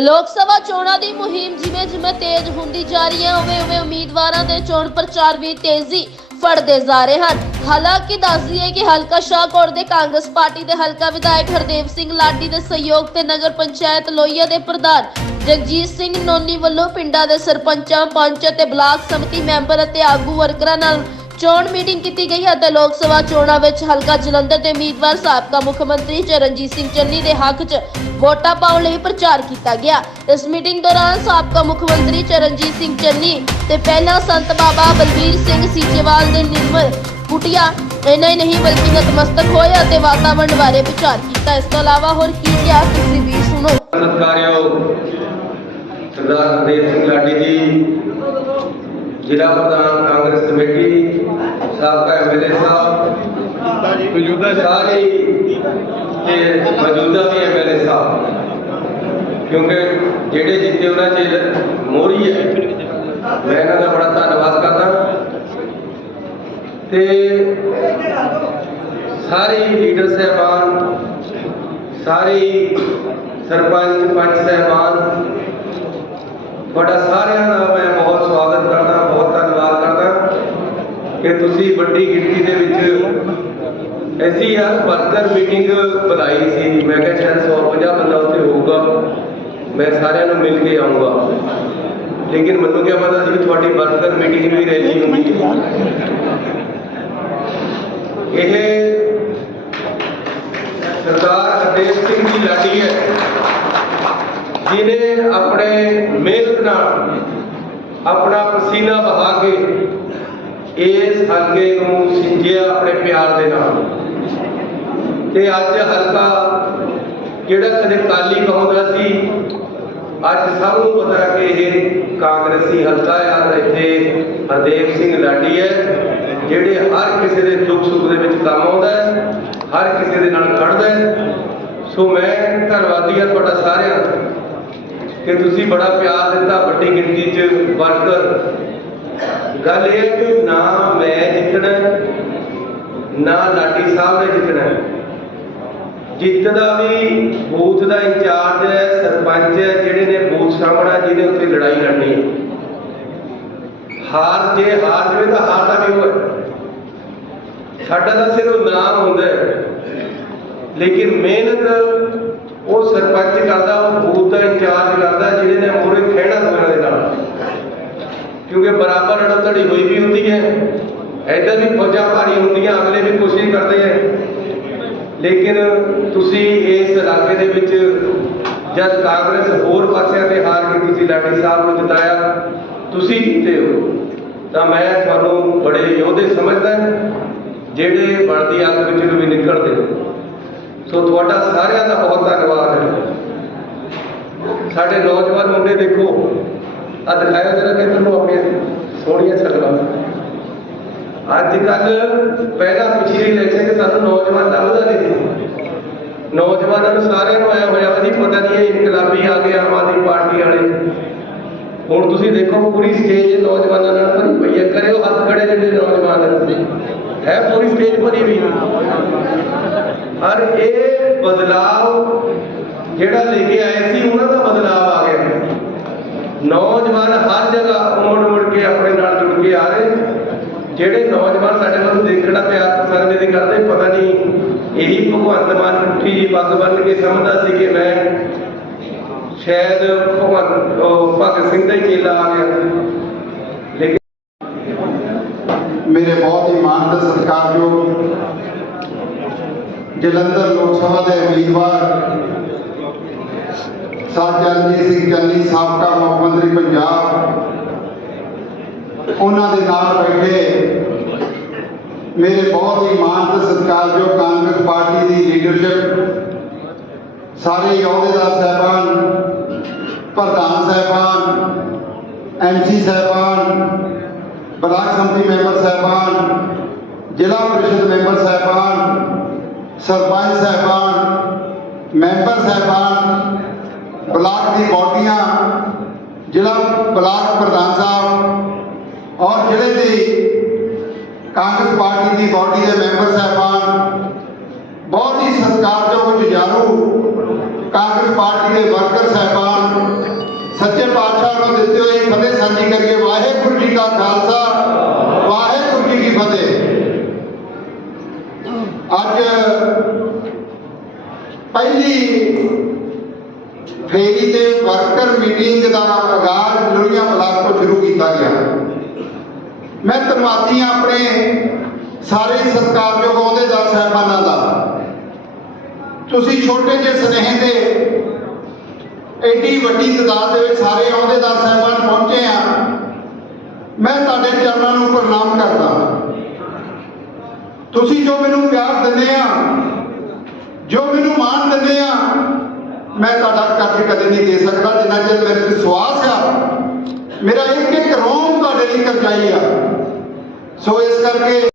ਲੋਕ ਸਭਾ ਚੋਣਾਂ ਦੀ ਮੁਹਿੰਮ ਜਿਵੇਂ ਜਿਵੇਂ ਤੇਜ਼ ਹੁੰਦੀ ਜਾ ਰਹੀ ਹੈ, ਉਵੇਂ ਉਵੇਂ ਉਮੀਦਵਾਰਾਂ ਦੇ ਚੋਣ ਪ੍ਰਚਾਰ ਵੀ ਤੇਜ਼ੀ ਫੜਦੇ ਜਾ ਰਹੇ ਹਨ। ਹਾਲਾਂਕਿ ਦੱਸ ਦਈਏ ਕਿ ਹਲਕਾ ਸ਼ਾਹਕੋਟ ਦੇ ਕਾਂਗਰਸ ਪਾਰਟੀ ਦੇ ਹਲਕਾ ਵਿਧਾਇਕ ਹਰਦੇਵ ਸਿੰਘ ਲਾਡੀ ਦੇ ਸਹਿਯੋਗ ਤੇ ਨਗਰ ਪੰਚਾਇਤ ਲੋਹੀਆ ਦੇ ਪ੍ਰਧਾਨ ਜਗਜੀਤ ਸਿੰਘ ਨੋਨੀ ਵੱਲੋਂ ਪਿੰਡਾਂ ਦੇ ਸਰਪੰਚਾਂ, ਪੰਚ ਅਤੇ ਬਲਾਕ ਸਮਿਤੀ ਮੈਂਬਰ ਅਤੇ ਆਗੂ ਵਰਕਰਾਂ ਨਾਲ ਚੋਣ ਮੀਟਿੰਗ ਕੀਤੀ ਗਈ ਅਤੇ ਲੋਕ ਸਭਾ ਚੋਣਾਂ ਵਿੱਚ ਹਲਕਾ ਜਲੰਧਰ ਦੇ ਉਮੀਦਵਾਰ ਸਾਬਕਾ ਮੁੱਖ ਮੰਤਰੀ ਚਰਨਜੀਤ ਸਿੰਘ ਚੰਨੀ ਦੇ ਹੱਕ 'ਚ ਵੋਟਾਂ ਪਾਉਣ ਲਈ ਪ੍ਰਚਾਰ ਕੀਤਾ ਗਿਆ। ਇਸ ਮੀਟਿੰਗ ਦੌਰਾਨ ਸਾਬਕਾ ਮੁੱਖ ਮੰਤਰੀ ਚਰਨਜੀਤ ਸਿੰਘ ਚੰਨੀ ਤੇ ਪਹਿਲਾਂ ਸੰਤ ਬਾਬਾ ਬਲਬੀਰ ਸਿੰਘ ਸੀਚੇਵਾਲ ਦੇ ਨਿਰਮਲ ਕੁਟਿਆ ਇੰਨਾ ਹੀ ਨਹੀਂ ਬਲਕਿ ਨਤਮਸਤਕ ਹੋਏ ਅਤੇ ਵਾਤਾਵਰਣ ਬਾਰੇ ਵਿਚਾਰ ਕੀਤਾ। ਇਸ ਤੋਂ ਇਲਾਵਾ ਹੋਰ ਕੀ ਕਿਹਾ ਤੁਸੀਂ ਵੀ ਸੁਣੋ। ਸਤਿਕਾਰਯੋਗ ਸਰਦਾਰ ਹਰਦੇਵ ਸਿੰਘ ਲਾਡੀ ਜੀ ਜ਼ਿਲ੍ਹਾ ਪ੍ਰਧਾਨ ਕਾਂਗਰਸ ਕਮੇਟੀ ਸਾਬਕਾ ਐਮਐਲਏ ਸਾਹਿਬ ਮੌਜੂਦਾ ਸਾਰੇ ਤੇ ਮੌਜੂਦਾ ਵੀ ਐਮਐਲਏ ਸਾਹਿਬ। ਕਿਉਂਕਿ ਜਿਹੜੇ ਜਿੱਤੇ ਉਹਨਾਂ ਚ ਮੋਰੀ ਹੈ ਮੈਂ ਇਹਨਾਂ ਦਾ ਬੜਾ ਧੰਨਵਾਦ ਕਰਦਾ। ਤੇ ਸਾਰੇ ਲੀਡਰ ਸਹਿਬਾਨ ਸਾਰੇ ਸਰਪੰਚ ਪੰਚ ਸਹਿਬਾਨ ਤੁਹਾਡਾ ਸਾਰਿਆਂ ਦਾ ਕਿ ਤੁਸੀਂ ਵੱਡੀ ਗਿਣਤੀ ਦੇ ਵਿੱਚ ਐਸੀ ਆ ਵਰਕਰ ਮੀਟਿੰਗ ਬੁਲਾਈ ਸੀ। ਮੈਂ ਕਿਹਾ ਸ਼ਾਇਦ 150 ਬੰਦਾ ਉੱਥੇ ਹੋਊਗਾ। ਮੈਂ ਸਾਰਿਆਂ ਨੂੰ ਮਿਲ ਕੇ ਆਉਂਗਾ ਲੇਕਿਨ ਮੈਨੂੰ ਕੀ ਪਤਾ ਸੀ ਵੀ ਤੁਹਾਡੀ ਵਰਕਰ ਮੀਟਿੰਗ ਵੀ ਰੈਲੀ ਹੁੰਦੀ। ਹੈ ਇਹ ਸਰਦਾਰ ਹਰਦੇਵ ਸਿੰਘ ਦੀ ਲਾਡੀ ਹੈ ਜਿਨੇ ਆਪਣੇ ਮਿਹਨਤ ਨਾਲ ਆਪਣਾ ਪਸੀਨਾ ਵਹਾ ਕੇ ਇਸ ਹਲਕੇ ਨੂੰ ਸਿੰਜਿਆ ਆਪਣੇ ਪਿਆਰ ਦੇ ਨਾਲ। ਤੇ ਅੱਜ ਹਲਕਾ ਜਿਹੜਾ ਕਦੇ ਕਾਲੀ ਕਹਾਉਂਦਾ ਸੀ, ਅੱਜ ਸਭ ਨੂੰ ਪਤਾ ਕਿ ਇਹ ਕਾਂਗਰਸੀ ਹਲਕਾ ਆ ਤੇ ਇੱਥੇ ਹਰਦੇਵ ਸਿੰਘ ਲਾਡੀ ਹੈ, ਜਿਹੜੇ ਹਰ ਕਿਸੇ ਦੇ ਦੁੱਖ ਸੁੱਖ ਦੇ ਵਿੱਚ ਕੰਮ ਆਉਂਦਾ ਹੈ, ਹਰ ਕਿਸੇ ਦੇ ਨਾਲ ਖੜਦਾ ਹੈ। ਸੋ ਮੈਂ ਧੰਨਵਾਦੀ ਹਾਂ ਤੁਹਾਡਾ ਸਾਰਿਆਂ ਦਾ ਕਿ ਤੁਸੀਂ ਬੜਾ ਪਿਆਰ ਦਿੱਤਾ ਵੱਡੀ ਗਿਣਤੀ 'ਚ ਵਰਕਰ ਗੱਲ ਇਹ ਹੈ ਕਿ ਨਾ ਮੈਂ ਜਿੱਤਣਾ ਨਾ ਲਾਡੀ ਸਾਹਿਬ ਨੇ ਜਿੱਤਣਾ ਜਿੱਤਦਾ ਵੀ ਬੂਥ ਦਾ ਇੰਚਾਰਜ ਹੈ, ਸਰਪੰਚ ਹੈ, ਜਿਹੜੇ ਨੇ ਬੂਥ ਸਾਹਮਣਾ ਜਿਹਦੇ ਉੱਤੇ ਲੜਾਈ ਲੜਨੀ ਹੈ। ਹਾਰ ਜੇ ਹਾਰ ਜਵੇ ਤਾਂ ਹਾਰ ਦਾ ਵੀ ਉਹ ਹੈ? ਸਾਡਾ ਤਾਂ ਸਿਰਫ ਨਾਮ ਹੁੰਦਾ ਹੈ। ਲੇਕਿਨ ਮਿਹਨਤ ਉਹ ਸਰਪੰਚ ਕਰਦਾ, ਉਹ ਬੂਥ ਦਾ ਇੰਚਾਰਜ ਕਰਦਾ ਜਿਹਦੇ ਨੇ ਮੂਰੇ ਖਹਿਣਾ ਦੂਰਾਂ ਦੇ ਨਾਲ ਕਿਉਂਕਿ ਬਰਾਬਰ ਹੋਈ ਵੀ ਹੁੰਦੀ ਹੈ। ਐਦਾਂ ਵੀ ਫੌਜਾਂ ਭਾਰੀ ਹੁੰਦੀਆਂ, ਅਗਲੇ ਵੀ ਕੋਸ਼ਿਸ਼ ਕਰਦੇ ਹੈ। ਲੇਕਿਨ ਤੁਸੀਂ ਇਸ ਇਲਾਕੇ ਦੇ ਵਿੱਚ ਜਦ ਕਾਂਗਰਸ ਹੋਰ ਪਾਸਿਆਂ ਤੇ ਹਾਰ ਕੇ ਤੁਸੀਂ ਲਾਡੀ ਸਾਹਿਬ ਨੂੰ ਜਿਤਾਇਆ, ਤੁਸੀਂ ਜਿੱਤੇ ਹੋ। ਤਾਂ ਮੈਂ ਤੁਹਾਨੂੰ ਬੜੇ ਯੋਧੇ ਸਮਝਦਾ ਜਿਹੜੇ ਬਣਦੀ ਅੱਗ ਵਿੱਚ ਵੀ ਨਿਕਲਦੇ ਸੋ ਤੁਹਾਡਾ ਸਾਰਿਆਂ ਦਾ ਬਹੁਤ ਧੰਨਵਾਦ ਹੈ। ਸਾਡੇ ਨੌਜਵਾਨ ਮੁੰਡੇ ਦੇਖੋ ਆ ਦਿਖਾਇਆ ਜਰਾ ਕਿ ਤੁਹਾਨੂੰ ਆਪਣੀਆਂ ਸੋਹਣੀਆਂ ਛੱਡਾਂ ਅੱਜ ਕੱਲ ਪਹਿਲਾਂ ਪਿਛਲੀ ਇਲੈਕਸ਼ਨ 'ਚ ਸਾਨੂੰ ਨੌਜਵਾਨ ਲੱਭਦਾ ਨਹੀਂ ਨੌਜਵਾਨਾਂ ਨੂੰ ਸਾਰਿਆਂ ਨੂੰ ਆਇਆ ਹੋਇਆ ਵੀ ਪਤਾ ਨਹੀਂ ਇਹ ਇਨਕਲਾਬੀ ਆ ਗਏ, ਆਮ ਆਦਮੀ ਪਾਰਟੀ ਵਾਲੇ। ਹੁਣ ਤੁਸੀਂ ਦੇਖੋ ਪੂਰੀ ਸਟੇਜ ਨੌਜਵਾਨਾਂ ਨਾਲ ਭਰੀ ਪਈ ਹੈ। ਕਰਿਓ ਹੱਥ ਖੜੇ ਜਿਹੜੇ ਨੌਜਵਾਨ ਹੈ ਪੂਰੀ ਸਟੇਜ ਭਰੀ ਵੀ। ਔਰ ਇਹ ਬਦਲਾਵ ਜਿਹੜਾ ਲੈ ਕੇ ਆਏ ਸੀ, ਉਹਨਾਂ ਦਾ ਨੌਜਵਾਨ ਹਰ ਜਗ੍ਹਾ ਮੁੜ ਮੁੜ ਕੇ ਆਪਣੇ ਨਾਲ ਜੁੜ ਕੇ ਆ ਰਹੇ। ਜਿਹੜੇ ਨੌਜਵਾਨ ਸਾਡੇ ਵੱਲ ਦੇਖਣਾ ਪਿਆਰ ਪਸੰਦ ਨਹੀਂ ਕਰਦੇ ਪਤਾ ਨਹੀਂ, ਇਹੀ ਭਗਵੰਤ ਮਾਨ ਮੁੱਠੀ ਜੀ ਪੱਗ ਬੰਨ ਕੇ ਸਮਝਦਾ ਸੀ ਕਿ ਮੈਂ ਸ਼ਾਇਦ ਭਗਵੰਤ ਭਗਤ ਸਿੰਘ ਦਾ ਹੀ ਚੇਲਾ ਆ ਗਿਆ। ਲੇਕਿਨ ਮੇਰੇ ਬਹੁਤ ਹੀ ਮਾਣ ਤੇ ਸਤਿਕਾਰਯੋਗ ਜਲੰਧਰ ਲੋਕ ਸਭਾ ਦੇ ਉਮੀਦਵਾਰ ਸਰਜਨਜੀਤ ਸਿੰਘ ਚੰਨੀ ਸਾਬਕਾ ਮੁੱਖ ਮੰਤਰੀ ਪੰਜਾਬ। ਉਹਨਾਂ ਦੇ ਨਾਲ ਬੈਠੇ ਮੇਰੇ ਬਹੁਤ ਹੀ ਮਾਣ ਤੇ ਸਤਿਕਾਰਯੋਗ ਕਾਂਗਰਸ ਪਾਰਟੀ ਦੀ ਲੀਡਰਸ਼ਿਪ ਸਾਰੇ ਅਹੁਦੇਦਾਰ ਸਾਹਿਬਾਨ, ਪ੍ਰਧਾਨ ਸਾਹਿਬਾਨ ਐਮਸੀ ਸਾਹਿਬਾਨ, ਬਲਾਕ ਸੰਮਤੀ ਮੈਂਬਰ ਸਾਹਿਬਾਨ, ਜ਼ਿਲ੍ਹਾ ਪ੍ਰੀਸ਼ਦ ਮੈਂਬਰ ਸਾਹਿਬਾਨ, ਸਰਪੰਚ ਸਾਹਿਬਾਨ, ਮੈਂਬਰ ਸਾਹਿਬਾਨ ਬਲਾਕ ਦੀ ਬਾਡੀਆਂ ਜ਼ਿਲ੍ਹਾ ਬਲਾਕ ਪ੍ਰਧਾਨ ਸਾਹਿਬ ਔਰ ਜ਼ਿਲ੍ਹੇ ਦੀ ਕਾਂਗਰਸ ਪਾਰਟੀ ਦੀ ਬਾਡੀ ਦੇ ਮੈਂਬਰ ਸਹਿਬਾਨ, ਬਹੁਤ ਹੀ ਸਤਿਕਾਰਯੋਗ ਜੁਝਾਰੂ ਕਾਂਗਰਸ ਪਾਰਟੀ ਦੇ ਵਰਕਰ ਸਹਿਬਾਨ, ਸੱਚੇ ਪਾਤਸ਼ਾਹ ਨੂੰ ਦਿੱਤੇ ਹੋਏ ਫਤਿਹ ਸਾਂਝੀ ਕਰਕੇ ਵਾਹਿਗੁਰੂ ਜੀ ਦਾ ਖਾਲਸਾ, ਵਾਹਿਗੁਰੂ ਜੀ ਕੀ ਫਤਿਹ। ਅੱਜ ਪਹਿਲੀ ਫੇਰੀ ਤੇ ਵਰਕਰ ਮੀਟਿੰਗ ਦਾ ਆਗਾਜ਼ ਲੋਹੀਆਂ ਬਲਾਕ ਤੋਂ ਸ਼ੁਰੂ ਕੀਤਾ ਗਿਆ। ਮੈਂ ਧੰਨਵਾਦੀ ਹਾਂ ਆਪਣੇ ਸਾਰੇ ਸਤਿਕਾਰਯੋਗ ਅਹੁਦੇਦਾਰ ਸਾਹਿਬਾਨਾਂ ਦਾ। ਤੁਸੀਂ ਛੋਟੇ ਜਿਹੇ ਸੁਨੇਹੇ ਦੇ ਐਡੀ ਵੱਡੀ ਤਾਦਾਦ ਦੇ ਵਿੱਚ ਸਾਰੇ ਅਹੁਦੇਦਾਰ ਸਾਹਿਬਾਨ ਪਹੁੰਚੇ ਆ ਮੈਂ ਤੁਹਾਡੇ ਚਰਨਾਂ ਨੂੰ ਪ੍ਰਣਾਮ ਕਰਦਾ ਤੁਸੀਂ ਜੋ ਮੈਨੂੰ ਪਿਆਰ ਦਿੰਦੇ ਆ, ਜੋ ਮੈਨੂੰ ਮੈਂ ਤੁਹਾਡਾ ਕੱਟ ਕਦੇ ਨਹੀਂ ਦੇ ਸਕਦਾ, ਜਿੰਨਾ ਚਿਰ ਮੇਰੇ ਤੇ ਵਿਸ਼ਵਾਸ ਆ। ਮੇਰਾ ਇੱਕ ਇੱਕ ਰੋਮ ਤੁਹਾਡੇ ਲਈ ਕਰਜਾਈ ਆ। ਸੋ ਇਸ ਕਰਕੇ